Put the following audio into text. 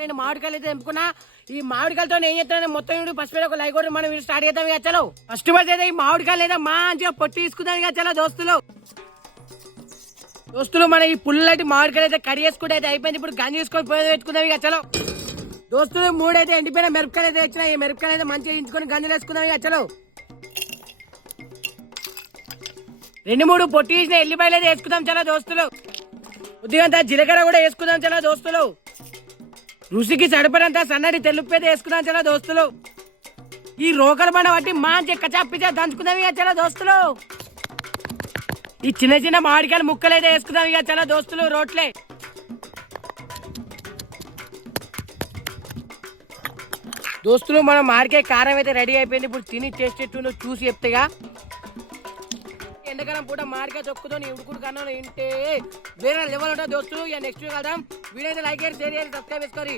నేను మామిడికాయలు అయితే తెంపుకున్నా. ఈ మామిడికాయలతో ఏం చేస్తాను మొత్తం పసుపు ఒక లైక్ కొట్టి మనం స్టార్ట్ చేద్దాం ఇక చలో. ఫస్ట్ బస్ అయితే ఈ మామిడికాయలు అయితే మంచిగా పొట్టి తీసుకుందాం ఇక చలో దోస్తులు మన ఈ పుల్లటి మామిడికాయలు అయితే కడి చేసుకుంటే అయితే అయిపోయింది. ఇప్పుడు గంజి తీసుకొని పోయి పెట్టుకుందాం ఇక చలో. దోస్తులు 3 అయితే ఎండిపోయిన మిరపకాయలు అయితే వచ్చిన. ఈ మిరపకాయలు అయితే మంచిగా ఇంచుకొని గంజలు వేసుకుందాం ఇక చలో. 2-3 పొట్టి వేసిన ఎల్లిపాయలు అయితే వేసుకుందాం చలో దోస్తులు. కొద్దిగంత జీలకర్ర కూడా వేసుకుందాం చలో దోస్తులు. రుచికి సరిపడంత సన్నటి తెల్లుప్పు అయితే వేసుకుందాం చలో దోస్తులు. ఈ రోకల బండ బట్టి మంచి కచాపిచ్చా దంచుకుందాం ఇక చలో దోస్తులు. ఈ చిన్న చిన్న మామిడికాయలు ముక్కలు అయితే వేసుకుందాం ఇక చలో దోస్తులు రోట్లే. దోస్తులు మనం మామిడికాయ కారం అయితే రెడీ అయిపోయింది. ఇప్పుడు తిని టేస్ట్ ఎట్టుందో చూసి చెప్తేగా. ఎండకాలం పూట మామిడికాయ తొక్కుతో ఉడుకుడు కన్నా తింటే వేరే లెవెల్ ఉంటుంది దోస్తులు. ఇక నెక్స్ట్ వెళ్దాం. వీడియో అయితే లైక్ చేయండి, షేర్ చేయండి, సబ్స్క్రైబ్ చేసుకోండి.